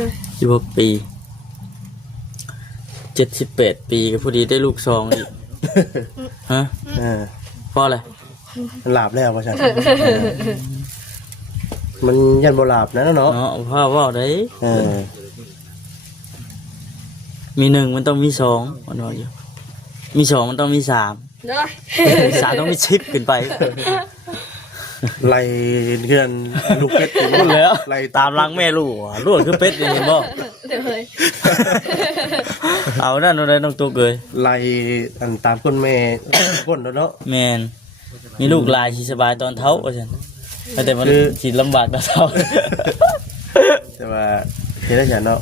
16 ปี78 ปีก็พอดีได้ลูก2อีกฮะเพราะอะไรหลับแล้วว่าซั่นมันยันบ่หลับนะเนาะพ่อว่าได้มี1มันต้องมี2มันว่าอยู่มี2มันต้องมี3ได้3ต้องมี10ขึ้นไปไล่เพื่อนลูกเป็ดอยู่ แล้ว ไล่ตามหลังแม่ลูกลูกคือเป็ดนี่เห็นบ่เอานั่นเอาได้น้องตุ๊กเลยไล่อันตามคนแม่คนเนาะแม่นมีลูกหลายสิสบายตอนเฒ่าว่าซั่นแต่มันสิลำบากตอนเฒ่าแต่ว่าเฮ็ดได้จังเนาะ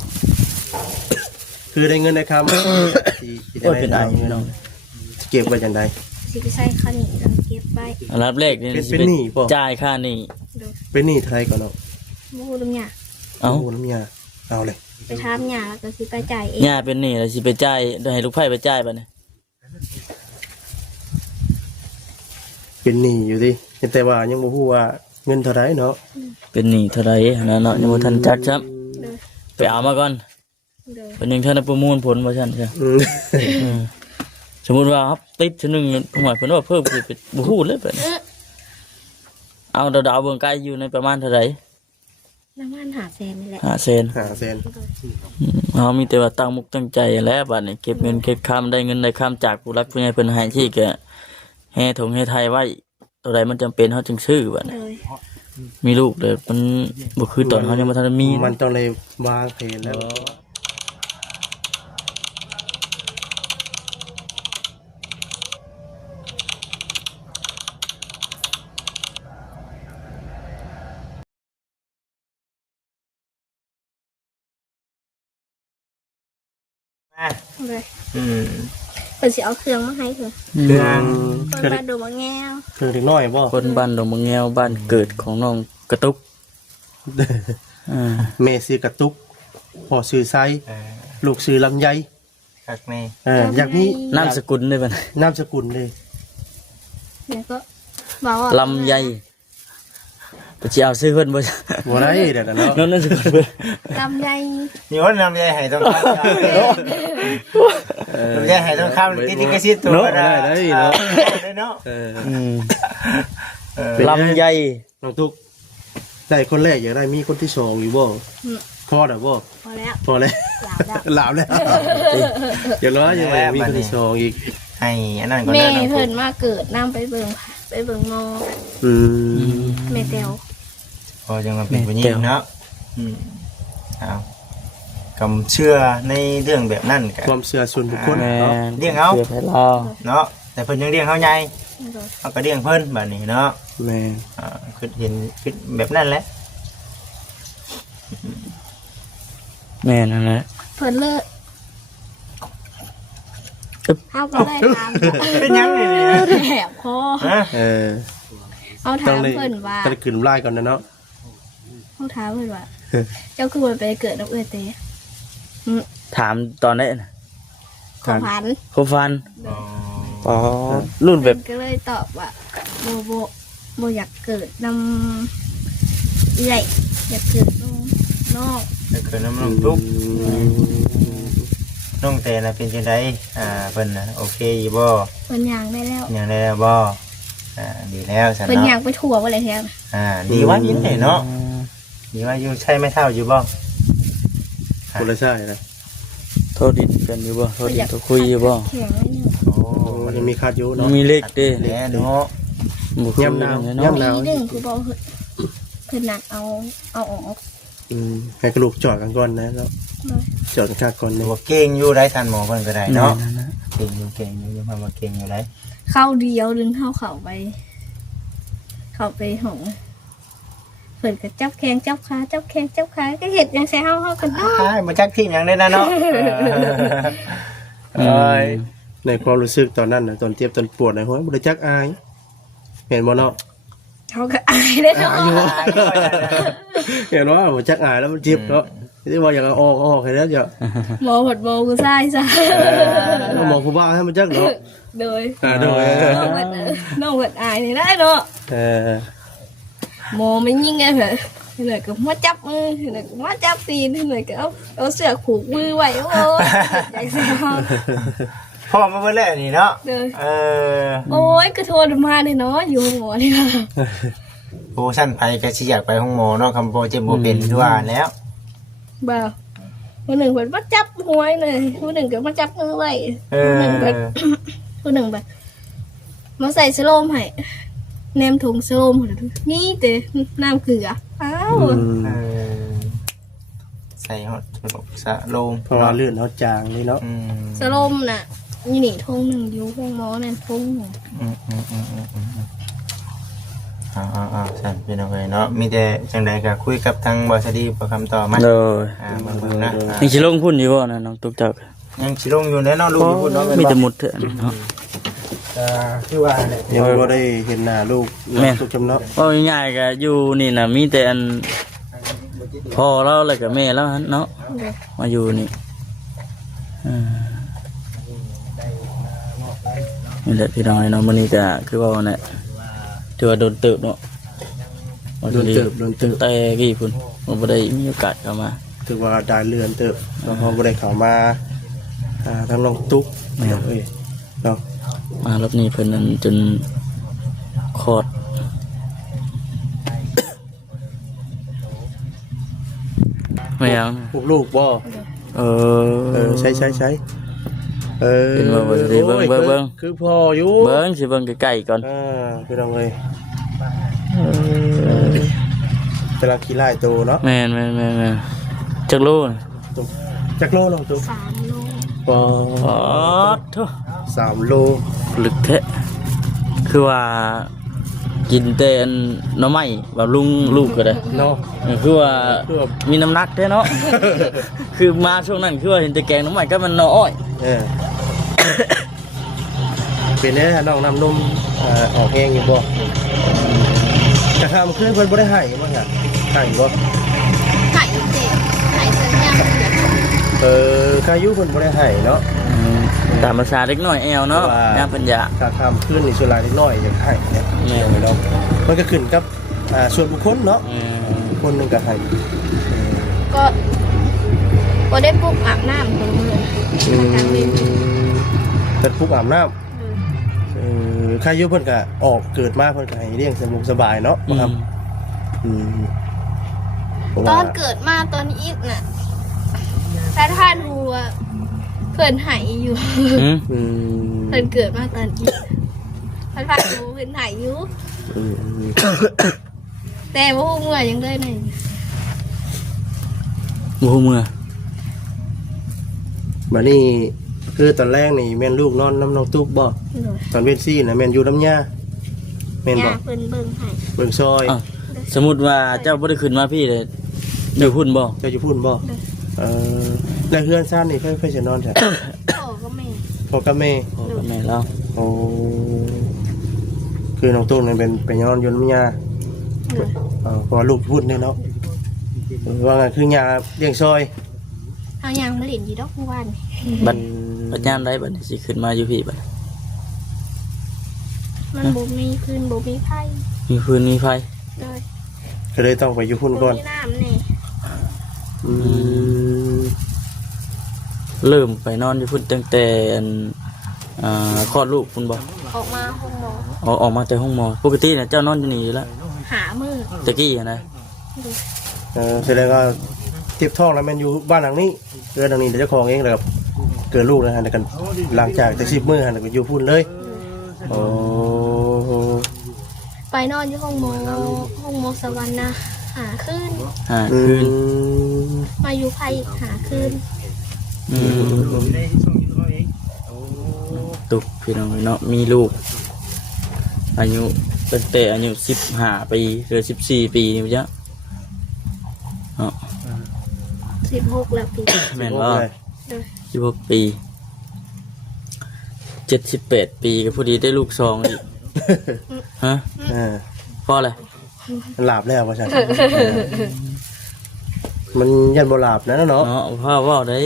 คือได้เงินได้คำที่ได้เป็นเงินเก็บไว้จังได๋สิไปใช้ค่าหนี้แล้วเก็บไว้รับเลขนี่เป็นหนี้บ่จ่ายค่าหนี้เป็นหนี้เท่าไหร่ก่อนเนาะบ่ฮู้น้ำยาเอาน้ำยาเอาเลยไปถามยาแล้วก็สิไปจ่ายเองย่าเป็นหนี้แล้วสิไปจ่ายให้ลูกไผไปจ่ายบัดนี้เป็นหนี้อยู่ดิแต่ว่ายังบ่ฮู้ว่าเงินเท่าไหร่เนาะเป็นหนี้เท่าไหร่นั่นเนาะยังบ่ทันจักครับไปเอามาก่อนเป็น1ท่านประมูลผลว่าซั่นใช่สมมุติว่าครับติดชนึงหมายเพิ่นว่าเพิ่มสิเป็นบ่ฮู้เลยเพิ่นเอาดาวเบิ่งไกลอยู่ในประมาณเท่าไหร่ประมาณ500,000นี่แหละ500,000เฮามีแต่ว่าตั้งมุกตั้งใจแล้วบัดนี้เก็บเงินเก็บคำได้เงินได้คำจากผู้รักผู้ใหญ่เพิ่นให้ที่ก็แห่ถงแห่ไทยไว้ตัวใดมันจำเป็นเฮาจึงซื้อบัดนี้มีลูกเด้อมันบ่คือตอนเฮายังบ่ทันมีมันต้องเลยวางแผนแล้วเลยเพิ่นสิเอาเครื่องมาให้เพิ่นคนบ้านดงมะแง้วเครื่องเด็กน้อยบ่คนบ้านดงมะแง้วบ้านเกิดของน้องกระตุกแม่ซื้อกระตุกพ่อซื้อไซลูกซื้อลำไยคักแม่อยากมีนามสกุลได้บ่นามสกุลเลยแล้วก็บอกว่าลำไยจะเอาซื้อเพิ่นบ่บ่ได้เด้อเนาะนั่นสกุลเพิ่นลำไยนี่ว่าลำไยให้ต้องคำลำไยให้ต้องคำที่กระซิบตัวได้เนาะได้เนาะลำไยน้องทุกได้คนแรกอยากได้มีคนที่2อยู่บ่พอแล้วบ่พอแล้วหลามแล้วอย่ารอยังไงมีคนที่2อีกให้อันนั้นก่อนแม่เพิ่นมาเกิดนำไปเบิ่งงอแม่แต้วพอจังมาเป็นผู้หญิงเนาะเอาคำเชื่อในเรื่องแบบนั้นความเชื่อส่วนบุคคลเลี้ยงเอาเนาะแต่เพิ่นยังเลี้ยงเฮาใหญ่เอาก็เลี้ยงเพิ่นบัดนี้เนาะแม่คือเห็นคือแบบนั้นแหละแม่นั่นแหละเพิ่นเลิกเฮาก็ได้ถามเป็นยังไงแหบคอเอาถามเพิ่นว่าจะขึ้นไล่ก่อนนะเนาะเอาถามเพิ่นว่าเจ้าคือมันไปเกิดน้ำเอื้อเตถามตอนไหนน่ะความฝันอ๋อรุ่นแบบก็เลยตอบว่าโบอยากเกิดน้ำใหญ่อยากเกิดนอกอยากเกิดน้ำน้องทุกน้องแต่น่ะเป็นจังได๋เพิ่นน่ะโอเคอยู่บ่เพิ่นย่างได้แล้วย่างได้แล้วบ่ดีแล้วซั่นเนาะเพิ่นย่างไปทั่วบ่เลยแท้ดีว่ายินได้เนาะดีว่าอยู่ใช่ไม่เท่าอยู่บ่คนละใช่นะโทษดินกันอยู่บ่โทษดินโทษคุยอยู่บ่โอ้ยังมีคาดอยู่เนาะมีเลขเด้เนาะย่ำหนาวนึงคือบ่เพิ่นหนักเอาออกให้กระดูกจอดกันก่อนนะแล้วจอดกันก่อนว่าเก่งอยู่ได้ทันหมอเพิ่นก็ได้เนาะเก่งอยู่ยังมาเก่งอยู่ได้เข้าเดียวดึงเข้าไปห้องเพิ่นก็จับแข้งจับขาก็เฮ็ดจังซี่เฮากันได้บ่จักทีมหยังได้นะเนาะในความรู้สึกตอนนั้นน่ะตอนเจ็บตอนปวดน่ะโหบ่ได้จักอายเห็นบ่เนาะเขาก็อายได้เนาะเห็นว่าบ่จักอายแล้วมันเจ็บเนาะที่ว่าอยากเอาออกให้แล้วจ้ะหมอหมอกูใช่หมอผู้บ้าให้มันจักเนาะโดยน้องเกิดอายนี่ได้เนาะหมอไม่ยิ่งไงเหรอ เหนื่อยก็มาจับมือเหนื่อยก็มาจับตีนเหนื่อยก็เอาเสือผูกมือไว้โอ้ยใจเสีย พ่อมาเมื่อแรกนี่เนาะ เด้อ เออ โอ้ยก็โทรมาเลยเนาะอยู่หมอนี่ค่ะ โอ้สั้นไปก็สิอยากไปห้องหมอเนาะคำโปเจ็บบ่เป็นคือว่าแล้ว บ่าวคนหนึ่งเป็นมาจับหัวเลยคนหนึ่งก็มาจับมือไว้ เอ คน อ หนึ่งแบบคนหนึ่งแบบมาใส่สโลมให้แนมถุงสโลมนี่แต่น้ำเกลืออ้าว เออใส่ฮอตสะโลม เพราะว่าเลื่อนเขาจางนี่เนาะ อืม สโลมน่ะนี่นี่ทงหนึ่งอยู่ห้องหมอนั่นทงหนึ่ง สั่นเป็นเอาไว้เนาะมีแต่จังใดก็คุยกับทางบริษัทดีประคำต่อมา โดย เบิ่งๆนะ ยังสิลงพุ่นอยู่บ่นะน้องตุ๊กจัก ยังสิลงอยู่แน่นอนลูกอยู่พุ่นเนาะ มีแต่หมุดเถอะเนาะ คือว่าเนี่ย ยังบ่ได้เห็นหน้าลูก แม่น ทุกจำเนาะ ว่าง่ายๆก็อยู่นี่น่ะมีแต่อันพ่อเราแล้วก็แม่เราหั่นเนาะมาอยู่นี่นี่แหละพี่น้องเนาะมื้อนี้ก็คือว่าเนี่ยถือว่าโดนเติบเนาะ โดนเติบ แต่กี่พุ่นบ่ได้มีโอกาสเข้ามา ถือว่าได้เลื่อนเติบแล้วพอบ่ได้เข้ามาทางน้องตุ๊กเอ้ยเนาะ มารอบนี้เพิ่นนั้นจนคลอดไม่ยัง พวกลูกบ่ เออ ใช้เออ เป็นว่าบ่สิได้เบิ่ง คือพ่ออยู่ เบิ่งสิเบิ่งใกล้ๆก่อน พี่น้องเอ้ยกำลังขี้ไล่โตเนาะ แม่นจักโลน่ะ จักโลน้องตุ๊ก 3 โล ปอ อ๋อโธ่ 3 โล ลึกแท้คือว่ากินแต่อันหน่อไม้แบบลุงลูกก็ได้ เนาะ คือว่า คือว่า มีน้ำหนักแท้เนาะ คือมาช่วงนั้นคือว่าเห็นแต่แกงหน่อไม้ก็มันหน่ออ้อย เป็นไงน้องน้ำนมออกแห้งอยู่บ่กระทำขึ้นเพิ่นบ่ได้ให้บ่ฮะให้บ่ ไข่เจ็บไข่สัญญาณ คายุเพิ่นบ่ได้ให้เนาะ ตามภาษาเล็กน้อยแอวเนาะ ว่า ย่าปัญญาก ระทำขึ้นนี่ส่วนหลายเล็กน้อยอยากให้เนี่ยเนาะมันก็ขึ้นกับส่วนบุคคลเนาะคนหนึงก็ให้ ก็ได้ปลุกอาบน้ำตรงเลยทางนี้ เป็นผู้อาบน้ำคายุเพิ่นก็ออกเกิดมาเพิ่นก็ให้เลี้ยงสบายเนาะครับเพราะ ต ว่า อนเกิดมาตอนอีกน่ะถ้าท่านหัวเพิ่นไหายอยู่ อืม เพิ่นเกิดมาตอนอีกถ้าท่านหัวเพิ่นไหายอยู่ แต่ว่าหัวยังได้ไหน โอ้เมื่อ บัดนี้คือตอนแรกนี่แม่นลูกนอนน้ำน้องตุ๊กบ่ตอนเว้นซี่น่ะแม่นอยู่น้ำย่าแม่นบ่ ยาเพิ่นเบิ่งให้ เบิ่งซอย อ้าวสมมุติว่าเจ้าบ่ได้ขึ้นมาพี่เลยอยู่พุ่นบ่ เจ้าอยู่พูนบ่แล้วเฮือนซ่านนี่ค่อยๆจะนอนแท้ พ่อก็แม่ พ่อกับแม่ พ่อกับแม่เรา โอ้คือน้องตุ๊กนี่เป็นนอนอยู่น้ำย่าเพราะว่าลูกพูดเนี่ยเนาะว่าไงคือยาเลี้ยงซอย เอายางมาเล่นอยู่ดอกเมื่อวาน บัดปัญญามได้บัดนี้สิขึ้นมาอยู่พี่บัด มันบ่มีคืนบ่มีไผ มีฟืนมีไฟ เลย ก็เลยต้องไปอยู่พุ่นก่อน มีน้ำนี่ เริ่มไปนอนอยู่พุ่นตั้งแต่อันคลอดลูกพุ่นบ่ ออกมาห้องหมอ ออกมาแต่ห้องหมอปกติน่ะเจ้านอนอยู่นี่อยู่แล้ว หามือ ตะกี้อะนะ แสดงว่าเทียบท้องแล้วแมันอยู่บ้านหลังนี้เรือนหลังนี้เดี๋ยวเจ้าของเองเลยครับเกิดลูกแล้วฮะเดี๋ยวกันหลังจากแต่10 มื้อฮะเดี๋ยวก็อยู่พุ่นเลยโอ้ ไปนอนอยู่ห้องหมอสวรรค์นะหาคืน คืน มาอยู่ไผหาคืน ตุกพี่น้องเนาะมีลูกอายุตั้งแต่อายุ15 ปีหรือ14 ปีนี่มั้ยจ๊ะเนาะ 16แล้วปี แม่นบ่ เลย 16 ปี78 ปีก็พอดีได้ลูก2อีกฮะพอเลย มันหลาบแล้วว่าซั่นมันยันบ่หลาบนะเนาะ เนาะพ่อว่าได้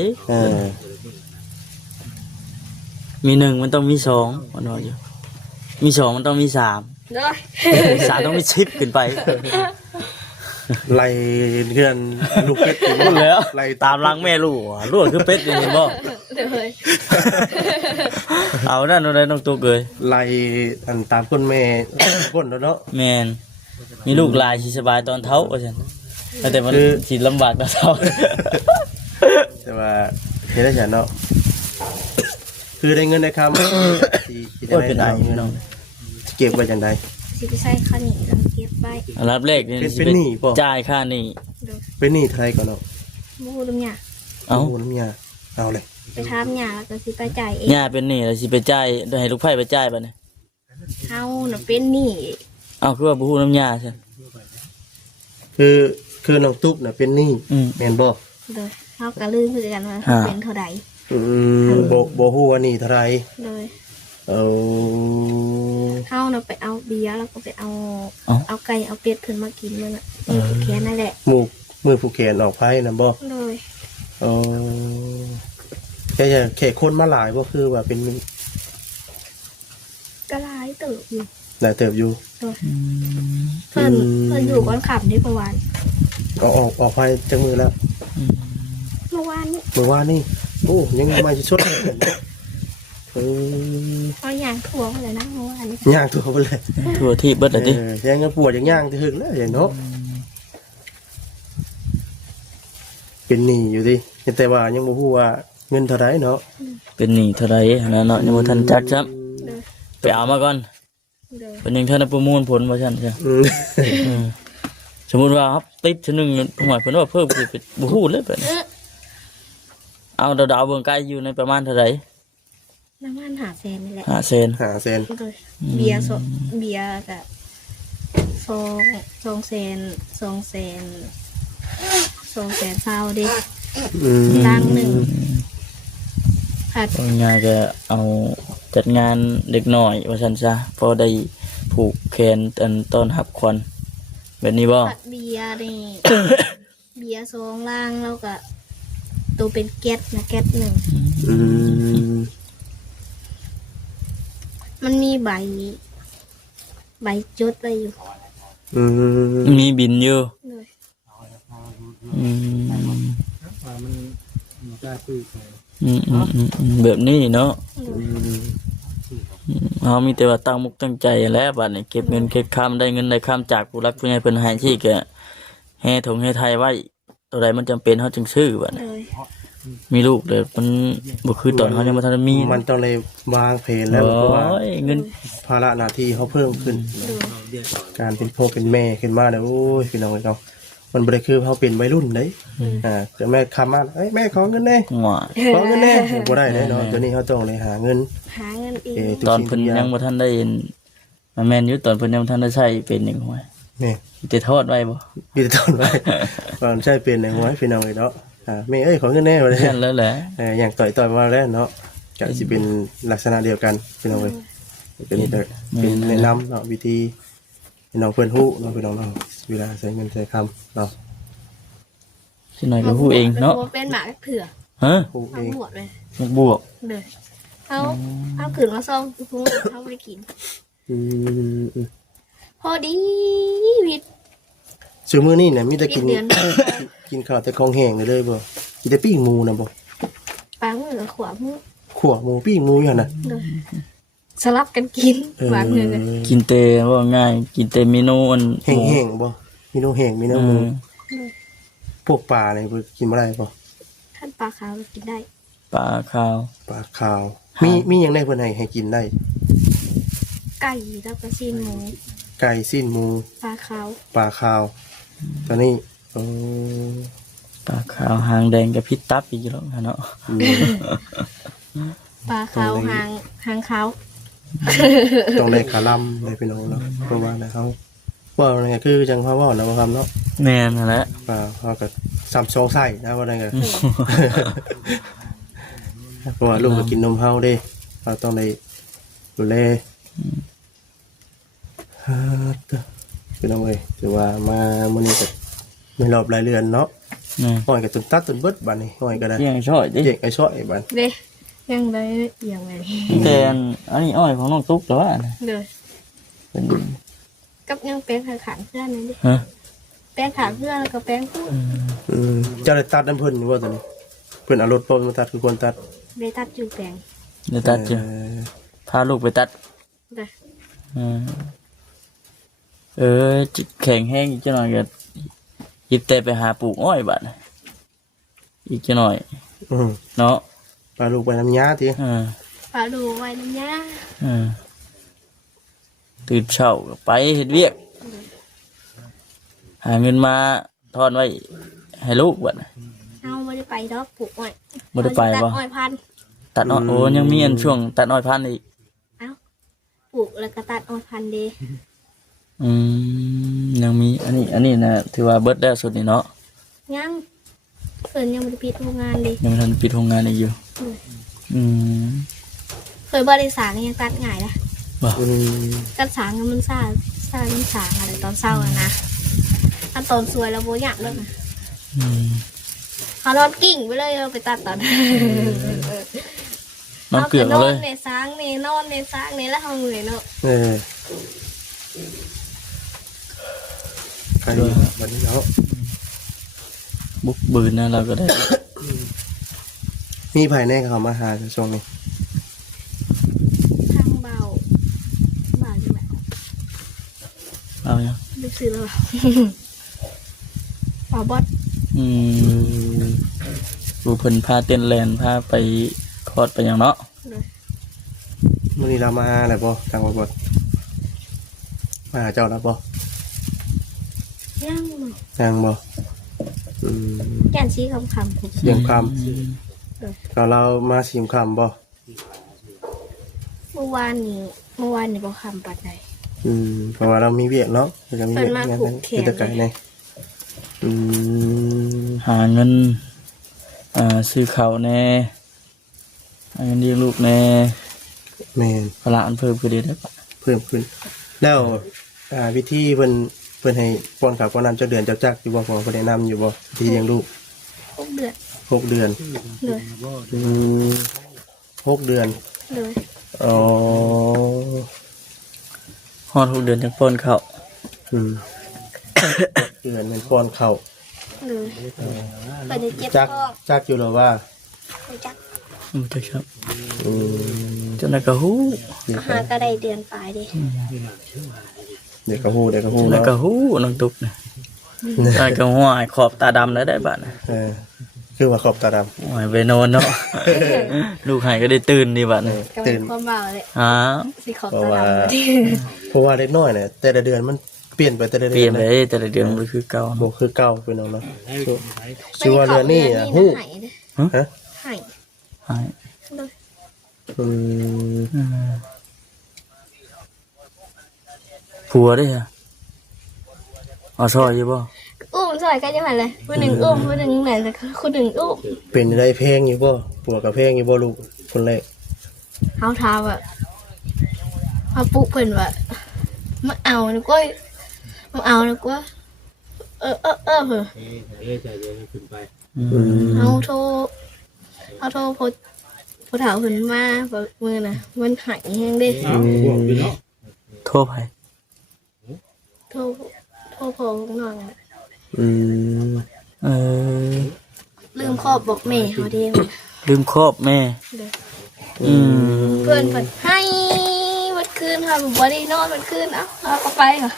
มี1มันต้องมี2มันว่าอยู่มี2มันต้องมี3 เด้อ 3ต้องมี10ขึ้นไป ไล่เพื่อนลูกเป็ดอยู่ พูดแล้ว ไล่ ตามหลังแม่ลูกอะลูกคือเป็ดนี่เห็นบ่ เลย เอานั่นเอาได้น้องตุ๊กเลย ไล่อันตามคนแม่คนแล้วเนาะ แมนมีลูกหลายสิสบายตอนเท้าว่าซั่นแต่มัน คือ สิลำบากตอนเท้า แต่ว่าเฮ็ดได้จังเนาะคือได้เงินได้คำที่จะ โอ้ย ได้ เป็นไอ้ เอาเงิน น้อง เก็บไว้จังได สิไปใส่ข้าวเหนียวแล้วเก็บไว้ อันดับแรกนี่ เป็น สิไป หนี้บ่ จ่ายค่าหนี้ เลย เป็นหนี้เท่าไหร่ก่อนเนาะ มูลเนี่ย เอ้า โน้ำยาเอาเลย ไปทำหยาแล้วก็สิไปจ่ายเอง ย่าเป็นหนี้แล้วสิไปจ่ายโดยให้ลูกไผ่ไปจ่ายบัดนี้ เฮาน่ะเป็นหนี้ เอ้าคือว่าบ่ฮู้น้ำยาซั่น คือน้องตุ๊กน่ะเป็นหนี้ อืม แม่นบ่ เลยเฮาก็ลืมคือกันว่า อ่า เป็นเท่าใด บ่ฮู้ว่าหนี้เท่าไหร่ เลย เอา เฮาน่ะไปเอาเบียร์แล้วก็ไปเอาไก่เอาเป็ดขึ้นมากินมันน่ะแค่นั่นแหละ มือผู้แขนออกไผน่ะบ่ เลย เอาแค่คนมาหลายบ่คือว่าเป็น ก็หลายเติบอยู่ หลายเติบอยู่ เลยเพิ่นอยู่ก่อนขับนี่ประวาน ออกไปจังมือแล้ว อืม เมื่อวานนี้ เมื่อวานนี่โอ้ยังมาสิชดเออ เอาอย่างถั่วมาเลยนะเมื่อวานนี้ ย่างตัวไปเลย ทั่วที่เบิดแล้วติ ยังก็ปวดยังย่างที่หึงแล้วอย่างเนาะเป็นหนี้อยู่ดิแต่ว่ายังบ่ฮู้ว่าเงินเท่าไหร่เนาะ เป็นหนี้เท่าใดหันน่ะเนาะยังบ่ทันจัดซ้ํ เลย ไปเอามาก่อน เลย เป็นหยังท่านประมวลผลว่าซั่นจ้ะ อืม อืมสมมุติว่าครับติดชนหนึงหวยเพิ่นว่าเพิ่มสิเป็นบ่ฮู้เลยเพิ่นเอาดาวๆเบิ่งไกลอยู่ในประมาณเท่าใด น้ำมันหาแซนนี่แหละ 5เซน หาเซน เลยเบียร์เบียร์กับ2แสนเศร้าดิ อืม ตั้งหนึ่งผัด ว่าง่ายก็เอาจัดงานเด็กน้อยว่าซั่นซะพอได้ผูกแขนอันต้อนรับควันแบบนี้บ่ ผัดเบียร์นี่ เบียร์ซองล่างแล้วก็ตัวเป็นแก๊สนะแก๊สหนึ่ง อืม มันมีใบจดไว้อยู่ อืม มีบินอยู่ เลย อืมแบบนี้เนาะเรามีแต่ว่าตั้งมุกตั้งใจแล้วบัดนี้เก็บเงินเก็บคำได้เงินได้คำจากผู้รักผู้ใหญ่เพิ่นให้ที่ก็แห่ถงแห่ไทยไว้ตัวใดมันจำเป็นเฮาจึงซื้อบัดนี้ เลย มีลูกเลยมันบ่คือตอนเฮายังบ่ทันได้มี มันต้องเลยวางเพลนแล้วเพราะว่า โอ้ยเงิน ภาระหน้าที่เขาเพิ่มขึ้น เลย การเป็นพ่อเป็นแม่ขึ้นมาเนี่ยโอ้ยพี่น้องเรามันบ่ได้คือเขาเป็นวัยรุ่นเด้แต่แม่คำมาเอ้ยแม่ขอเงินแน่ หัว ขอเงินแน่บ่ได้เนาะตอนนี้เขาต้องเลยหาเงิน หาเงินเอง ทุก ตอน สิ่ เพิ่น ทุก ยังบ่ทันได้มาแม่นอยู่ตอนเพิ่นยังบ่ทันได้ใช้เป็นหยังหัว นี่ จะทอดไว้บ่ มีแต่ต้นไว้ ตอนใช้เป็นในหัวให้พี่น้องเลยเนาะแม่เอ้ยขอเงินแน่มาเลย นั่นแล้วแหละ อย่างต่อยมาแล้วเนาะก็สิเป็นลักษณะเดียวกันพี่น้องเลยเป็นแนะนำเนาะวิธีพี่น้องเพิ่นฮู้เนาะพี่น้องเนาะเวลาใช้เงินใช้คำเนาะ สิหน่อยก็ฮู้เองเนาะ เป็นหมากเถื่อ ฮะ ฮู้เอ เอา ง หมดเลย มักบวก เลยเอาขืนมาซ่องคุ้งเขาไม่ได้กิน อืม พอดีวิทย์ ซื้อมื้อนี้เนี่ยมีแต่กิน เดือน กินข้าวแต่ของแห้งเลยบ่กินแต่ปิ้งหมูนะบ่ ปลาเมื่อขวามือ ขั่วหมูปิ้งหมูอยู่หั่นน่ะ เลยสลับกันกินบางเงินเลย กินแต่ว่าง่ายกินแต่เมนูอัน แห้งๆบ่มีโนแห้งมีโนหมู อืม พวกปลาเนี่ยกินบ่ได้บ่ ขั้นปลาขาวกินได้ ปลาขาว ปลาขาว มีหยังได้เพิ่นให้กินได้ ไก่แล้วก็ซีนหมู ไก่สิ้นหมู ปลาขาว ปลาขาวตอนนี้เออ ปลาขาวหางแดงกับพิษตับอีกแล้วเนาะ ปลาขาวหางขาว ต้องได้ขาล่ำได้พี่น้องเนาะเพราะว่านะเขาว่าอะไรเงี้ยคือจังเขาว่านะว่าคำเนาะ แม่นนั่นแหละ ปลาเขาก็ซ้ำซองใส่นะว่าอะไรเงี้ยเพราะว่าลูกก็กินนมเฮาเด้เราต้องได้ดูแลพี่น้องเอ้ยถือว่ามามื้อนี้ก็ไม่รอบหลายเรือนเนาะ นี่ ห้อยกับตุนตัดตุนเบิดบัดนี้ห้อยก็ได้ เลี้ยงช่อยดิ เจ๊กไอ้ช้อยบัด เด้ยังได้ยังไง แต่อันนี้อ้อยของน้องตุ๊กแล้วอ่ะ เลย เป็น กับยังเป็นขันเพื่อนนั่นดิ ฮะ ไป ป้งขาเพื่อนแล้วก็แป้งพูด เจ้าได้ตัดน้ำเพิ่นอยู่บ่ตอนนี้เพิ่นเอารถปอมมาตัดคือคนตัด ได้ตัดอยู่แป้ง เดี๋ยวตัดจ้ะพาลูกไปตัด เลย อืมจิแข็งแห้งอีกจักหน่อยก็หยิบแต่ไปหาปลูกอ้อยบัดน่ะอีกจักหน่อย อืม เนาะ พาลูกไปน้ำยาติ ปลาดูไว้น้ำยา ตื่นเช้าก็ไปเฮ็ดเวียก หาเงินมาทอนไว้ให้ลูกบัดน่ะ เอาไม่ได้ไปดอกปลูกอ้อย บ่ได้ไปบ่ ตัดอ้อยพันธุ์ ตัดอ้อยโอ้ยังมีอันช่วงตัดอ้อยพันธุ์อีก ปลูกแล้วก็ตัดอ้อยพันธุ์เด ยังมีอันนี้นะถือว่าเบิดแล้วสุดนี่เนาะ ยังเพิ่นยังไม่ได้ปิดโรงงานเด ยังไม่ทันปิดโรงงานอีกอยู่ เคยบริสางยังตัดง่ายนะ อืม ตัดสางมันซ่ามันสางอะไรตอนเศร้าอะนะอันตอนสวยแล้วโบอยากเลยนะเขานอนกิ่งไปเลยเอาไปตัดตอน น้องเกลือก นอ เล น ย ในสางในนอนในสางในแล้วเขาเหนื่อยเนาะ ใครบัดนี้เนาะ บุกบืนนะเราก็ได้ มีภายในเขามาหาช่วงนี้ ทางเบาใช่ไหม เอาเนี่ย ลึกซื้อแล้วเบาบอส ดูเพิ่นพาเต้นแลนพาไปคอดไปอย่างเนาะ มื้อนี้เรามาหาอะไรบ่ทางบ่บ่มาหาเจ้าแล้วบ่ ยัง ยังบ่ แก่นชี้คำผม เสียงคำก็เรามาเสียงคำบ่ เมื่อวานนี้บอกคำปัดไหน เพราะว่าเรามีเวียกเนาะเรามีเวียก เพิ่นมาผูกแขน ตะไก่ในหาเงินซื้อข้าวแน่หาเงินเลี้ยงลูกแน่ แม่น พละอันเพิ่มขึ้นได้ปะ เพิ่มขึ้นแล้ววิธีเพิ่นให้ป้อนข้าวป้อนน้ำจักเดือนจักอยู่บ่พอเพิ่นแนะนำอยู่บ่ที่เลี้ยงลูก 6 เดือน 6 เดือน เลย 6 เดือน เลย อ๋อ ฮอด6 เดือนจังป้อนข้าว เดือนเป็นป้อนข้าว เลยเปิดเจ็บ จัก ท้อง จักอยู่หรอว่า จัก จะครับจนนั้นก็ฮู้ อาหารก็ได้เดือนปลายดิ เด็กกระหู้ จนนั้นก็ฮู้น้องตุ๊กนะได้ก็ห้อยขอบตาดำแล้วได้บัดนะ คือว่าขอบตาด ห้อยไปนอนเนาะ ลูกหายก็ได้ตื่นดีบัดนะ ก็เป็นความเบาเลย อ้า สีขอบตาดำดิ ำเพราะว่าเล็กน้อยเนี่ยแต่ละเดือนมันเปลี่ยนไปแต่ละเดือน เปลี่ยนไปแต่ละเดือนมันคือเก่า บ่คือเก่าเป็นเอาเนาะชื่อว่าเดือนนี้ฮู้ ฮะ หาย หาย ผัวได้ฮะเอาซอยอยู่บ่ อุ้มสวยกันยังไงเลยคนหนึ่งอุ้มคนหนึ่งไหนแต่คนหนึ่งอุ้ม เป็นได้เพลงอยู่บ่ผัวกับเพลงอยู่บ่ลูกคนแรก เขาท้าแบบเขาปุ๊เพิ่นว่ามาเอานะก้อยมาเอานะก้อยเหอะเอาโทรพอถามเพิ่นมาแบบมือน่ะมันหายแห้งเด้ โทรไป โทรพอของน้องอะ เออ ลืมครอบบอกแม่เขาเด้ ลืมครอบแม่ เพื่อนเพิ่นให้วันคืนค่ะบ่ได้นอนวันคืนเอาก็ไปค่ะ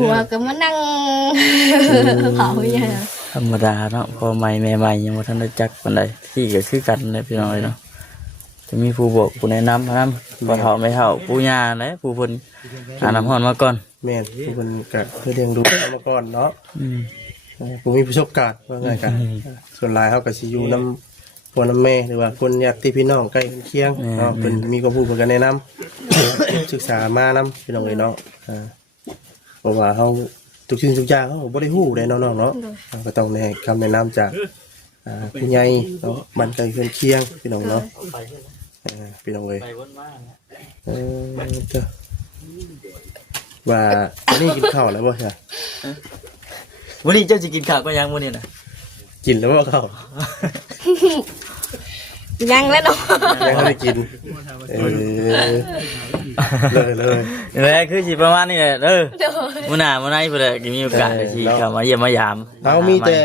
หัวก็มานั่งเผาอย่าง ธรรมดาเนาะพอใหม่แม่ใหม่ยังบ่ทันได้จักปานใดที่ก็คือกันเลยพี่น้องเนาะจะมีผู้บอกผู้แนะนำบ่เฒ่าไม่เฒ่าผู้ย่าแหละผู้เพิ่นหาน้ำร้อนมาก่อน แม่นผู้เพิ่นก็เคยเลี้ยงดูมาก่อนเนาะผู้มีประสบการณ์ว่าไงกันส่วนหลายเฮาก็สิอยู่นำพ่อนำแม่หรือว่าคนญาติพี่น้องใกล้เคียงเนาะเพิ่นมีความรู้เพิ่นก็แนะนำ ศึกษามานำพี่น้องเอ้ยเนาะเพราะว่าเฮาทุกสิ่งทุกอย่างเฮาบ่ได้ฮู้ได้เนาะเนาะก็ต้องได้คำแนะนำจากผู้ใหญ่เนาะบ้านใกล้เคียงเคียงพี่น้องเนาะพี่น้องเอ้ยจ้ะว่าวันนี้กินข้าวแล้วบ่ใช่ วันนี้เจ้าสิกินข้าวก็ยังมื้อนี้น่ะ กินแล้วบ่ข้าว ยังแล้วเนาะ ยังไม่ได้กิน เลย เลยคือสิประมาณนี้แหละเด้อ โดย มื้อหน้ามื้อไหนเพิ่นก็มีโอกาสได้สิเข้ามาเยี่ยมมายาม เอามีแต่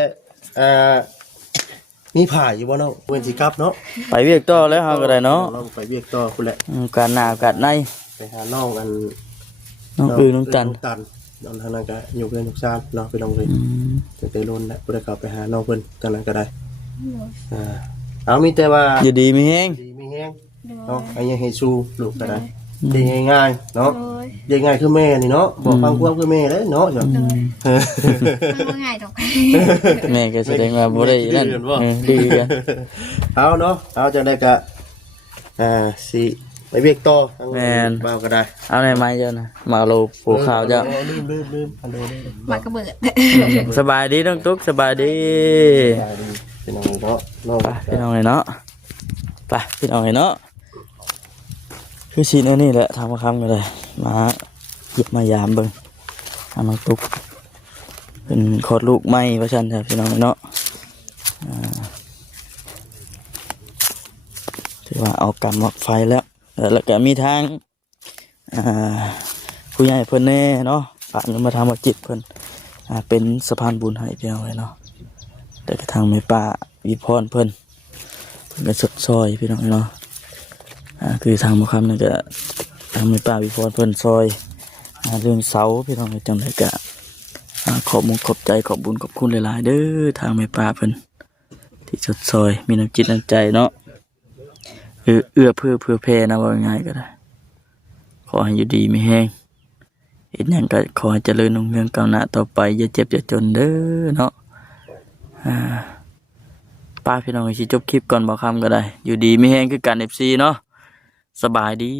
มีผ่าอยู่บ่เนาะเว้นสิกลับเนาะ ไปเวียกต่อแล้วเฮาก็ได้เนาะ เราไปเวียกต่อพุ่นแหละ การหน้าโอกาสใน ไปหาน้องกัน น้องคือน้องจัน น้องทางนั้นก็อยู่เพื่อนทุกชาติเนาะไปลงเลยจะได้ลุ้นแล้วบ่ได้เข้าไปหาน้องเพิ่นตอนนั้นก็ได้เอามีแต่ว่า อยู่ดีมีแฮง ดีมีแฮงเนาะไอ้ยังให้สู้ลูกก็ได้ดีง่ายๆเนาะ โดย ดีง่ายคือแม่นี่เนาะบอกฟังความคือแม่เด้เนาะจ้ะ มันบ่ง่ายดอก แม่ก็แสดงว่าบ่ได้นั่นดีกัน เอาเนาะเอาจังได้ก็สิไปเวียกต่อทางบ้าวก็ได้ เอาในไม้เจ้านะมาโลปูขาวเจ้า ลืมอันเดิม มากระเบิด สบายดีน้องตุ๊กสบายดี เป็นน้องเนาะน้อง ไปพี่น้องเลยเนาะไปพี่น้องเลยเนาะคือชิ้นอันนี้แหละทำมาคำกันเลยมาหยิบมายามเบิ่งเอาน้องตุ๊กเป็นโคตรลูกไม้ประชันครับพี่น้องเลยเนาะถือว่าเอากำออกไฟแล้วแล้วก็มีทางผู้ใหญ่เพิ่นแน่เนาะฝากเงินมาทำมาจิตเพิ่นเป็นสะพานบุญให้พี่น้องเลยเนาะแต่กระทางแม่ป้าวิพรเพิ่นก็สดซอยพี่น้องเนาะคือทางบ่คำนั่นก็ทางแม่ป้าวิพรเพิ่นซอยเรื่องเสาพี่น้องจังได๋ก็ขอบมุณขอบใจขอบบุญขอบคุณหลายๆเด้อทางแม่ป้าเพิ่นที่สดซอยมีน้ำจิตน้ำใจเนาะเอื้อเพื่อแผ่นะว่าง่ายก็ได้ขอให้อยู่ดีมีแห้งเฮ็ดหยังก็ขอให้เจริญรุ่งเรืองก้าวหน้าต่อไปอย่าเจ็บอย่าจนเด้อเนาะป้าพี่น้องสิจบคลิปก่อนบ่คำก็ได้อยู่ดีมีแห้งคือกัน FC เนาะสบายดี